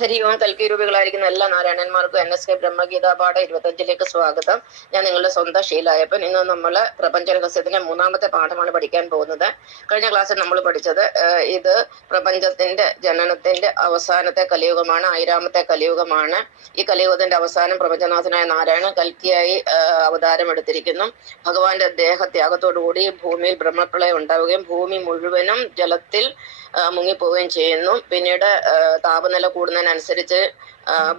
ഹരി ഓം കൽക്കി രൂപികളായിരിക്കുന്ന എല്ലാ നാരായണന്മാർക്കും എൻ എസ് കെ ബ്രഹ്മഗീത പാഠ ഇരുപത്തഞ്ചിലേക്ക് സ്വാഗതം. ഞാൻ നിങ്ങളുടെ സ്വന്തം ശീലായപ്പൻ ഇന്ന് നമ്മൾ പ്രപഞ്ച രഹസ്യത്തിന്റെ മൂന്നാമത്തെ പാഠമാണ് പഠിക്കാൻ പോകുന്നത്. കഴിഞ്ഞ ക്ലാസ്സിൽ നമ്മൾ പഠിച്ചത് ഇത് പ്രപഞ്ചത്തിന്റെ ജനനത്തിന്റെ അവസാനത്തെ കലിയുഗമാണ് ആയിരാമത്തെ കലിയുഗമാണ്. ഈ കലിയുഗത്തിന്റെ അവസാനം പ്രപഞ്ചനാഥനായ നാരായണൻ കൽക്കിയായി അവതാരം എടുത്തിരിക്കുന്നു ഭഗവാന്റെ ദേഹത്യാഗത്തോടുകൂടി ഭൂമിയിൽ ബ്രഹ്മപ്രളയം ഉണ്ടാവുകയും ഭൂമി മുഴുവനും ജലത്തിൽ മുങ്ങിപ്പോവുകയും ചെയ്യുന്നു. പിന്നീട് താപനില താപനില കൂടുന്നതിനനുസരിച്ച്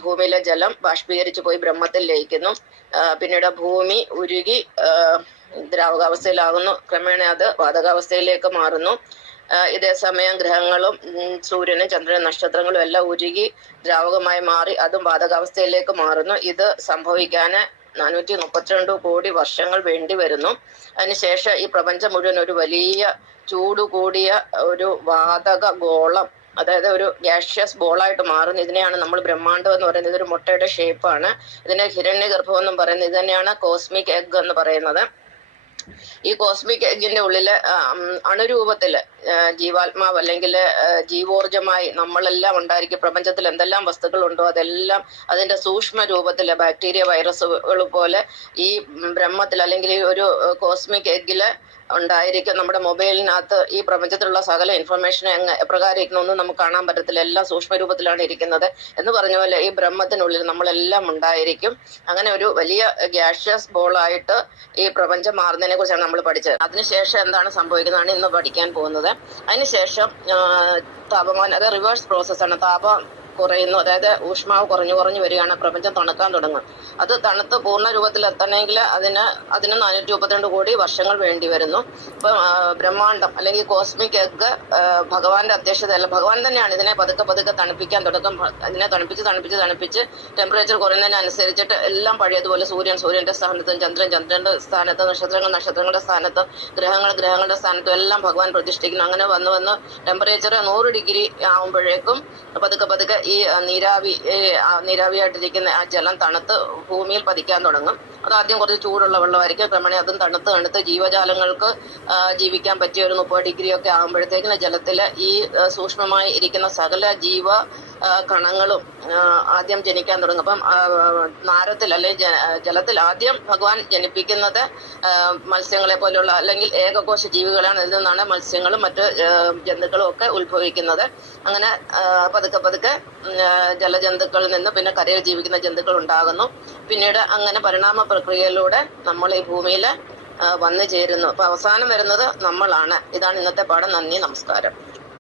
ഭൂമിയിലെ ജലം ബാഷ്പീകരിച്ച് പോയി ബ്രഹ്മത്തിൽ ലയിക്കുന്നു. പിന്നീട് ഭൂമി ഉരുകി ദ്രാവകാവസ്ഥയിലാകുന്നു. ക്രമേണ അത് വാതകാവസ്ഥയിലേക്ക് മാറുന്നു. ഇതേസമയം ഇതേ സമയം ഗ്രഹങ്ങളും സൂര്യനും ചന്ദ്രനും നക്ഷത്രങ്ങളും എല്ലാം ഉരുകി ദ്രാവകമായി മാറി അതും വാതകാവസ്ഥയിലേക്ക് മാറുന്നു. ഇത് സംഭവിക്കാൻ നാനൂറ്റി മുപ്പത്തിരണ്ട് കോടി വർഷങ്ങൾ വേണ്ടി വരുന്നു. അതിനുശേഷം ഈ പ്രപഞ്ചം മുഴുവൻ ഒരു വലിയ ചൂട് കൂടിയ ഒരു വാതക ഗോളം അതായത് ഒരു ഗ്യാഷ്യസ് ബോളായിട്ട് മാറുന്നു ഇതിനെയാണ് നമ്മൾ ബ്രഹ്മാണ്ടം എന്ന് പറയുന്നത്. ഇതൊരു മുട്ടയുടെ ഷേപ്പാണ് ഇതിനെ ഹിരണ്യ ഗർഭം എന്നും പറയുന്നത്. ഇത് തന്നെയാണ് കോസ്മിക് എഗ് എന്ന് പറയുന്നത്. ഈ കോസ്മിക് എഗിന്റെ ഉള്ളിൽ അണുരൂപത്തിൽ ജീവാത്മാവ് അല്ലെങ്കിൽ ജീവോർജമായി നമ്മളെല്ലാം ഉണ്ടായിരിക്കും. പ്രപഞ്ചത്തിൽ എന്തെല്ലാം വസ്തുക്കളുണ്ടോ അതെല്ലാം അതിന്റെ സൂക്ഷ്മ രൂപത്തിൽ ബാക്ടീരിയ വൈറസുകൾ പോലെ ഈ ബ്രഹ്മത്തിൽ അല്ലെങ്കിൽ ഒരു കോസ്മിക് എഗിൽ ഉണ്ടായിരിക്കും നമ്മുടെ മൊബൈലിനകത്ത് ഈ പ്രപഞ്ചത്തിലുള്ള സകല ഇൻഫർമേഷൻ എങ്ങ എപ്രകാരം ഇരിക്കണമെന്ന് നമുക്ക് കാണാൻ പറ്റത്തില്ല. എല്ലാം സൂക്ഷ്മ രൂപത്തിലാണ് ഇരിക്കുന്നത് എന്ന് പറഞ്ഞ പോലെ ഈ ബ്രഹ്മത്തിനുള്ളിൽ നമ്മളെല്ലാം ഉണ്ടായിരിക്കും. അങ്ങനെ ഒരു വലിയ ഗ്യാഷ്യസ് ബോളായിട്ട് ഈ പ്രപഞ്ചം മാറുന്നതിനെ കുറിച്ചാണ് നമ്മൾ പഠിച്ചത്. അതിനുശേഷം എന്താണ് സംഭവിക്കുന്നതാണ് ഇന്ന് പഠിക്കാൻ പോകുന്നത്. അതിനുശേഷം താപമാനം അത് റിവേഴ്സ് പ്രോസസ്സാണ് താപം കുറയുന്നു. അതായത് ഊഷ്മാവ് കുറഞ്ഞു കുറഞ്ഞു വരികയാണ്. പ്രപഞ്ചം തണുക്കാൻ തുടങ്ങും. അത് തണുത്ത് പൂർണ രൂപത്തിൽ എത്തണമെങ്കിൽ അതിന് അതിന് നാനൂറ്റി മുപ്പത്തിരണ്ട് കോടി വർഷങ്ങൾ വേണ്ടി വരുന്നു. ഇപ്പം ബ്രഹ്മാണ്ടം അല്ലെങ്കിൽ കോസ്മിക് എഗ് ഭഗവാന്റെ അധ്യക്ഷതയല്ല. ഭഗവാൻ തന്നെയാണ് ഇതിനെ പതുക്കെ പതുക്കെ തണുപ്പിക്കാൻ തുടക്കം ഇതിനെ തണുപ്പിച്ച് തണുപ്പിച്ച് തണുപ്പിച്ച് ടെമ്പറേച്ചർ കുറയുന്നതിനനുസരിച്ചിട്ട് എല്ലാം പഴയതുപോലെ സൂര്യൻ സൂര്യന്റെ സ്ഥാനത്തും ചന്ദ്രൻ ചന്ദ്രന്റെ സ്ഥാനത്തും നക്ഷത്രങ്ങൾ നക്ഷത്രങ്ങളുടെ സ്ഥാനത്തും ഗ്രഹങ്ങൾ ഗ്രഹങ്ങളുടെ സ്ഥാനത്തും എല്ലാം ഭഗവാൻ പ്രതിഷ്ഠിക്കുന്നു. അങ്ങനെ വന്ന് വന്ന് ടെമ്പറേച്ചർ നൂറ് ഡിഗ്രി ആവുമ്പോഴേക്കും പതുക്കെ പതുക്കെ നീരാവി ഈ, ആ, നീരാവിയായിട്ടിരിക്കുന്ന ആ ജലം തണുത്ത് ഭൂമിയിൽ പതിക്കാൻ തുടങ്ങും. അത് ആദ്യം കുറച്ച് ചൂടുള്ള വെള്ളമായിരിക്കും. ക്രമേണ അതും തണുത്ത് തണുത്ത് ജീവജാലങ്ങൾക്ക് ജീവിക്കാൻ പറ്റിയ ഒരു മുപ്പത് ഡിഗ്രി ഒക്കെ ആകുമ്പോഴത്തേക്കിന് ജലത്തിൽ ഈ സൂക്ഷ്മമായി ഇരിക്കുന്ന സകല ജീവ ആ, കണങ്ങളും ആദ്യം ജനിക്കാൻ തുടങ്ങും. അപ്പം നാരത്തിൽ അല്ലെങ്കിൽ ജലത്തിൽ ആദ്യം ഭഗവാൻ ജനിപ്പിക്കുന്നത് മത്സ്യങ്ങളെ പോലെയുള്ള അല്ലെങ്കിൽ ഏകകോശ ജീവികളാണ്. ഇതിൽ നിന്നാണ് മത്സ്യങ്ങളും മറ്റ് ജന്തുക്കളും ഒക്കെ ഉത്ഭവിക്കുന്നത്. അങ്ങനെ പതുക്കെ പതുക്കെ ജലജന്തുക്കളിൽ നിന്ന് പിന്നെ കരയിൽ ജീവിക്കുന്ന ജന്തുക്കൾ ഉണ്ടാകുന്നു. പിന്നീട് അങ്ങനെ പരിണാമ പ്രക്രിയയിലൂടെ നമ്മൾ ഈ ഭൂമിയിൽ വന്നു ചേരുന്നു. അപ്പൊ അവസാനം വരുന്നത് നമ്മളാണ്. ഇതാണ് ഇന്നത്തെ പാഠം. നന്ദി നമസ്കാരം.